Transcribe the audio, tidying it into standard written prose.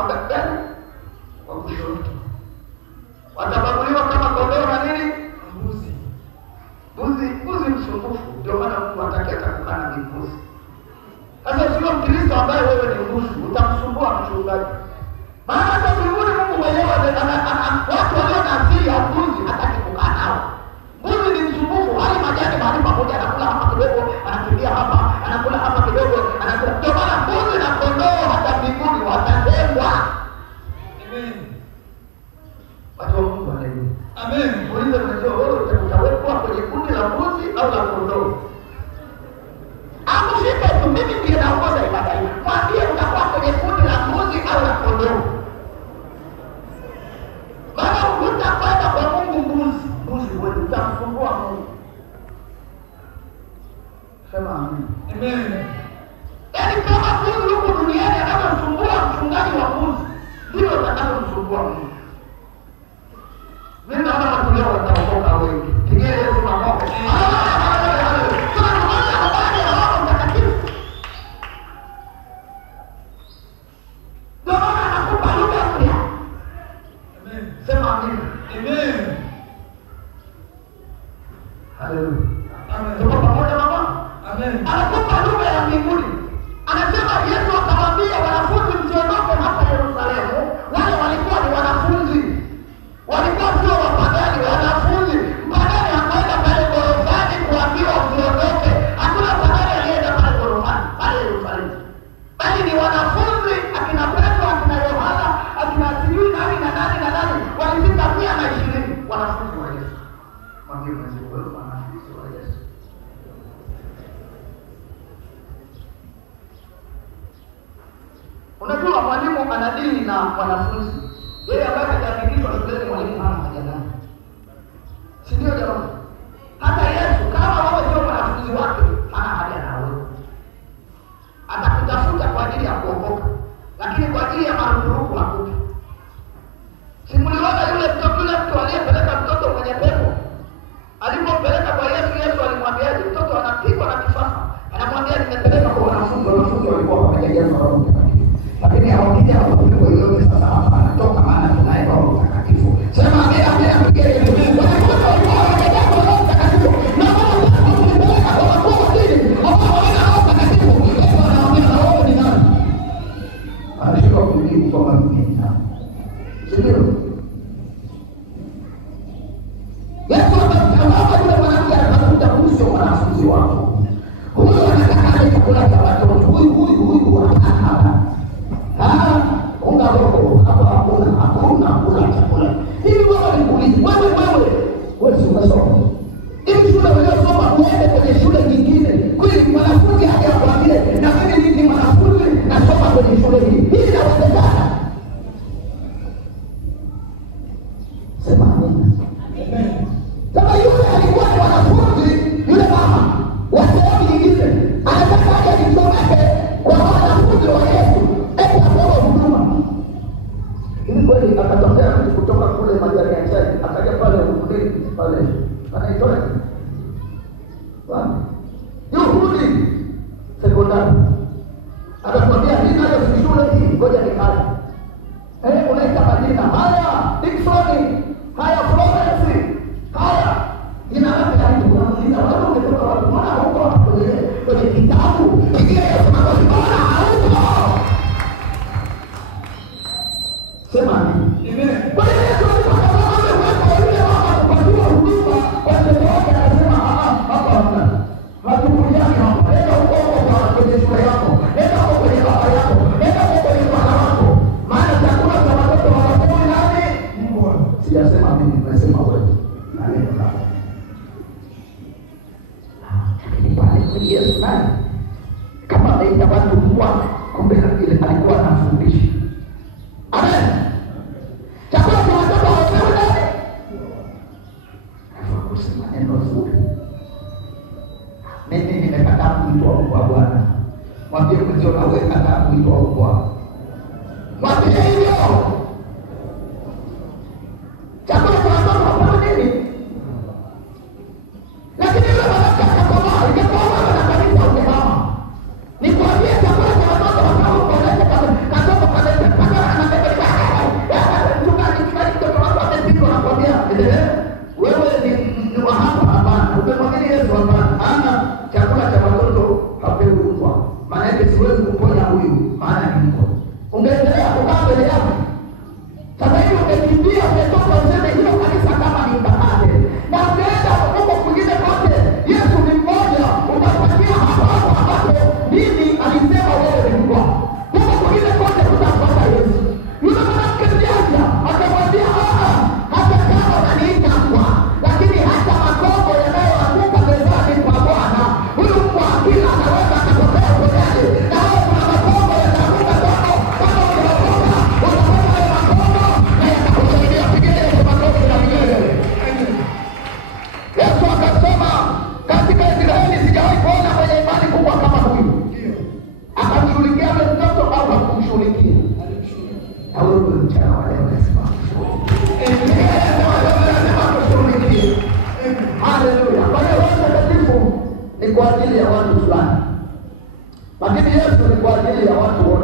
wakati wa kushoto. Watabaguliwa kama kondoo na nini? Mbuzi. Mbuzi msumbufu. Ndio maana Mungu hataki atakukana ni mbuzi. Sasa sio Mkristo ambaye wewe ni mbuzi, utamsumbua mchungaji. Maana hata mbinguni Mungu mwenyewe watu walio na asili ya mbuzi hataki kukaa nao. Mbuzi ni msumbufu, hali majani mahali pamoja, anakula hapa kidogo, anakimbia hapa, anakula hapa kidogo, anakula. Ndio maana mbuzi na kondoo hata mbinguni watatengwa. Amen. Watu wa Mungu wanaelewa. Amen. Muulize mwenyewe, wewe utawekwa kwenye kundi la mbuzi au la kondoo? Akushike tu, mimi ndiye naongoza ibada hii. Mwambie utakuwa kwenye kundi la mbuzi au la kondoo. Maana utakwenda kwa Mungu mbuzi wewe utamsumbua Mungu. Sema amen. Amen. Yaani kama mbuzi huko duniani anamsumbua mchungaji wa mbuzi, ndio atakayemsumbua Mungu. Mimi naona watu leo wataokoka wengi. Pigie Yesu makofi. Anakupa lugha ya mbinguni. Anasema Yesu akamwambia wanafunzi msiondoke hapa Yerusalemu. Wale walikuwa ni wanafunzi. Walikuwa sio wapagani, wanafunzi. Mpagani akaenda pale gorofani kuambiwa usiondoke. Hakuna pagani alienda pale gorofani, pale Yerusalemu. Bali ni wanafunzi, akina Petro, akina Yohana, akina sijui nani na nani na nani. Walifika 120 wanafunzi wa Yesu. Mwambie mwenzio wewe wanafunzi wa Yesu. Unajua mwalimu anadili na wanafunzi. Yeye ambaye hajaandikishwa shuleni mwalimu hana haja naye. Si ndio jamani? Hata Yesu kama wewe sio mwanafunzi wake, hana haja nawe. Atakutafuta kwa ajili ya kuokoka, lakini kwa ajili ya marupurupu hakupi. Simuliona yule mtu aliyepeleka mtoto kwenye pepo. Alipompeleka kwa Yesu, Yesu alimwambiaje? Mtoto anapigwa na kifafa. Anamwambia nimepeleka kwa wanafunzi walikuwa pamoja na Yesu Roho Mtakatifu. Lakini hawakija hawakupewa yote, sasa hapa anatoka maana tunaye Roho Mtakatifu. Sema amen, amen, pigeni Mungu. Anashika kujibu kwa mimi. Sio? Yesu akamwambia yule mwanamke atakuta kuhusu wanafunzi wako. Huyo anataka chakula cha watoto. Huyu hapana. Unga roho hakuna chakula. Hivi wewe nikuulize, wewe si unasoma? Hivi shule unayosoma uende kwenye shule nyingine. Kwani mwanafunzi hajakwambia na mimi ni mwanafunzi nasoma kwenye shule hii. Hii inawezekana? ajili ya watu fulani, lakini Yesu ni kwa ajili ya watu wote.